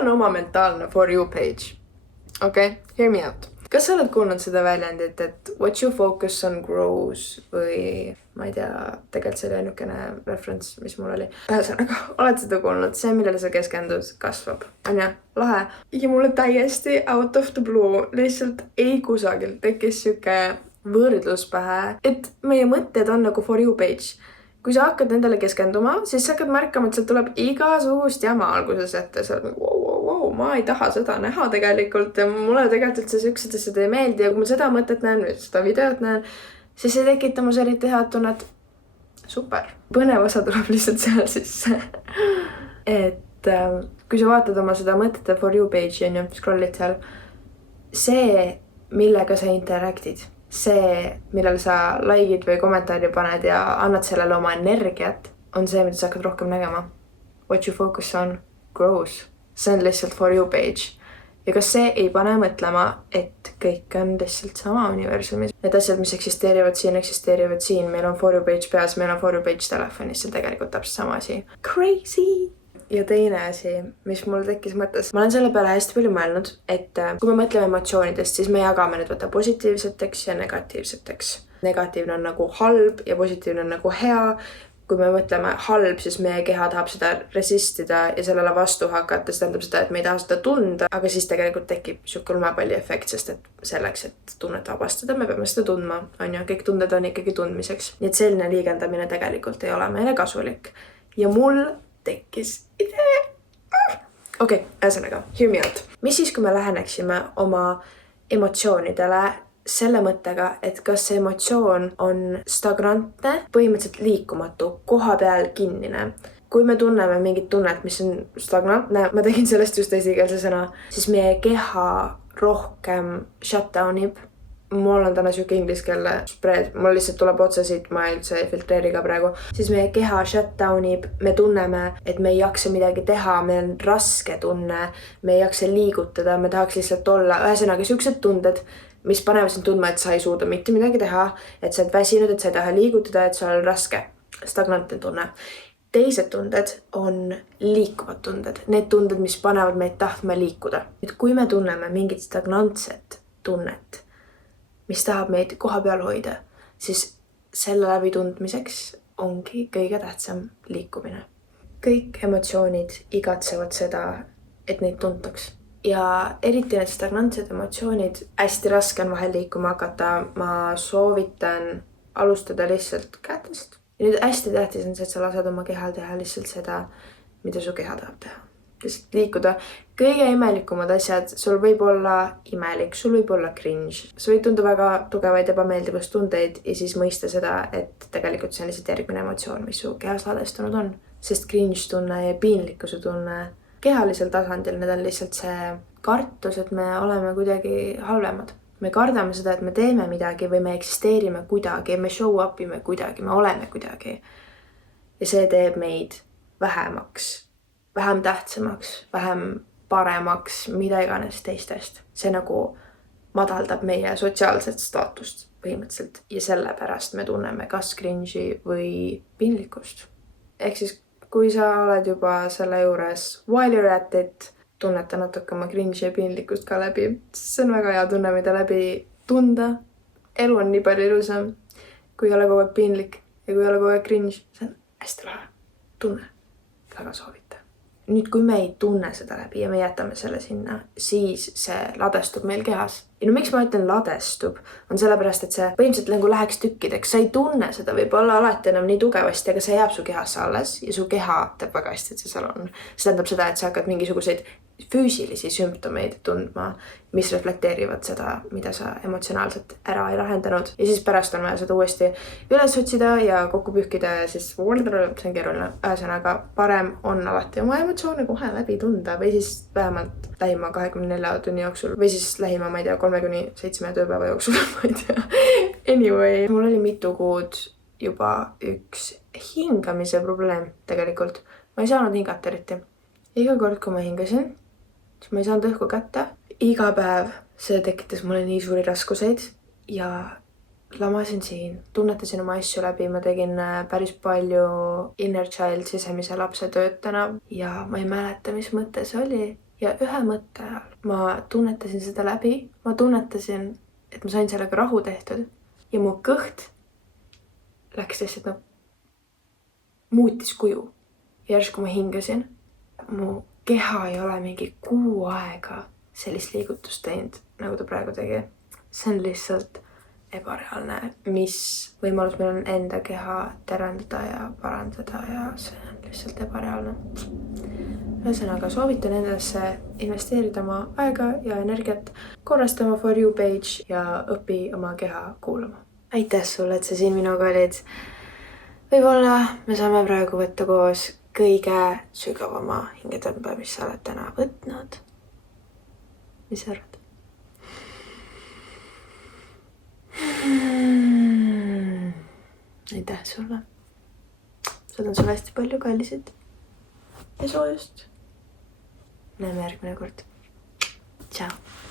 on oma mentaalne for you page. Okay, hear me out. Kas sa oled kuulnud seda väljendit, et what you focus on grows või ma ei tea, tegelikult see oli ainukene reference, mis mul oli. Ühesõnaga, oled seda kuulnud, see, millele sa keskendud, kasvab. On ja, lahe. Ja mulle täiesti out of the blue lihtsalt ei kusagil tekkis siuke võrdlus pähe, et meie mõtted on nagu for you page. Kui sa hakkad nendele keskenduma, siis sa hakkad märkama, et sealt tuleb igasugust jama alguses ette. Sa oled nagu, wow, ma ei taha seda näha tegelikult ja mulle tegelikult see siuksed asjad ei meeldi ja kui ma seda mõtet näen või seda videot näen, siis ei tekita mu eriti head tunnet. Super. Põnev osa tuleb lihtsalt seal sisse. Et kui sa vaatad oma seda mõtete for you page ja scrollid seal, see, millega sa interaktid, see, millal sa like'id või kommentaari paned ja annad sellele oma energiat, on see, mida sa hakkad rohkem nägema. What you focus on grows. See on lihtsalt for you page. Ja kas see ei pane mõtlema, et kõik on lihtsalt sama universumis. Need asjad, mis eksisteerivad siin. Meil on for you page peas, meil on for you page telefonis. See on tegelikult täpselt sama asi. Crazy! Ja teine asi, mis mul tekkis mõttes. Ma olen selle peale hästi palju mõelnud, et kui me mõtleme emotsioonidest, siis me jagame need positiivseteks ja negatiivseteks. Negatiivne on nagu halb ja positiivne on nagu hea. Kui me mõtleme halb, siis meie keha tahab seda resistida ja sellele vastu hakata. See tähendab seda, et me ei taha seda tunda, aga siis tegelikult tekib siuke lumepalli efekt, sest et selleks, et tunnet vabastada, me peame seda tundma. On ju, kõik tunded on ikkagi tundmiseks. Nii et selline liigendamine tegelikult ei ole meile kasulik. Ja mul tekkis idee. Okei, ühesõnaga, hear me out. Mis siis, kui me läheneksime oma emotsioonidele selle mõttega, et kas see emotsioon on stagnantne, põhimõtteliselt liikumatu, koha peal kinnine. Kui me tunneme mingit tunnet, mis on stagnantne, ma tegin sellest just esikeelse sõna, siis meie keha rohkem shutdownib. Mul on täna siuke ingliskeelne spread, mul lihtsalt tuleb otsa siit, ma üldse ei filtreeri ka praegu. Siis meie keha shutdownib, me tunneme, et me ei jaksa midagi teha, meil on raske tunne, me ei jaksa liigutada, me tahaks lihtsalt olla. Ühesõnaga siuksed tunded, mis panevad sind tundma, et sa ei suuda mitte midagi teha, et sa oled väsinud, et sa ei taha liigutada, et sa oled raske. Stagnantne tunne. Teised tunded on liikuvad tunded. Need tunded, mis panevad meid tahtma liikuda. Et kui me tunneme mingit stagnantset tunnet, mis tahab meid koha peal hoida, siis selle läbi tundmiseks ongi kõige tähtsam liikumine. Kõik emotsioonid igatsevad seda, et neid tuntaks. Ja eriti need stagnantsed emotsioonid, hästi raske on vahel liikuma hakata. Ma soovitan alustada lihtsalt kätest. Ja nüüd hästi tähtis on see, et sa lased oma kehal teha lihtsalt seda, mida su keha tahab teha. Lihtsalt liikuda. Kõige imelikumad asjad, sul võib olla imelik, sul võib olla cringe. Sa võid tunda väga tugevaid ebameeldivust tundeid ja siis mõista seda, et tegelikult see on lihtsalt järgmine emotsioon, mis su kehas ladestunud on. Sest cringe tunne ja piinlikkuse tunne kehalisel tasandil, need on lihtsalt see kartus, et me oleme kuidagi halvemad. Me kardame seda, et me teeme midagi või me eksisteerime kuidagi, me show upime kuidagi, me oleme kuidagi. Ja see teeb meid vähemaks, vähem tähtsamaks, vähem paremaks, mida iganes teistest. See nagu madaldab meie sotsiaalset staatust põhimõtteliselt ja sellepärast me tunneme kas cringe'i või piinlikkust. Ehk siis, kui sa oled juba selle juures while you're at it, tunneta natuke oma cringe'i ja piinlikkust ka läbi. See on väga hea tunne, mida läbi tunda. Elu on nii palju ilusam, kui ei ole kogu aeg piinlik ja kui ei ole kogu aeg cringe. See on hästi lahe tunne. Väga soovita. Nüüd, kui me ei tunne seda läbi ja me jätame selle sinna, siis see ladestub meil kehas. Ja no miks ma ütlen ladestub, on sellepärast, et see põhimõtteliselt nagu läheks tükkideks. Sa ei tunne seda võib-olla alati enam nii tugevasti, aga see jääb su kehasse alles ja su keha teeb väga hästi, et see seal on. See tähendab seda, et sa hakkad mingisuguseid füüsilisi sümptomeid tundma, mis reflekteerivad seda, mida sa emotsionaalselt ära ei lahendanud. Ja siis pärast on vaja seda uuesti üles otsida ja kokku pühkida ja siis see on keeruline. Ühesõnaga, parem on alati oma emotsioone kohe läbi tunda või siis vähemalt lähima 24 tunni jooksul või siis lähima, ma ei tea, 3-7 tööpäeva jooksul, ma ei tea. Anyway, mul oli mitu kuud juba üks hingamise probleem tegelikult. Ma ei saanud hingata eriti. Iga kord, kui ma hingasin, siis ma ei saanud õhku kätte. Iga päev see tekitas mulle nii suuri raskuseid ja lamasin siin, tunnetasin oma asju läbi, ma tegin päris palju inner child sisemise lapse tööd täna ja ma ei mäleta, mis mõte see oli. ja ühe mõtte ajal ma tunnetasin seda läbi, ma tunnetasin, et ma sain sellega rahu tehtud ja mu kõht läks lihtsalt muutis kuju. Järsku ma hingasin, mu keha ei ole mingi 6 aega sellist liigutust teinud, nagu ta praegu tegi. See on lihtsalt ebareaalne, mis võimalus meil on enda keha tervendada ja parandada ja see on lihtsalt ebareaalne. Ühesõnaga soovitan endasse investeerida oma aega ja energiat, korrasta oma For You page ja õpi oma keha kuulama. Aitäh sulle, et sa siin minuga olid. Võib-olla me saame praegu võtta koos kõige sügavama hingetõmbe, mis sa oled täna võtnud. Mis sa arvad? Aitäh sulle. Saadan sulle hästi palju kallisid ja soojust. Näeme järgmine kord. Ciao.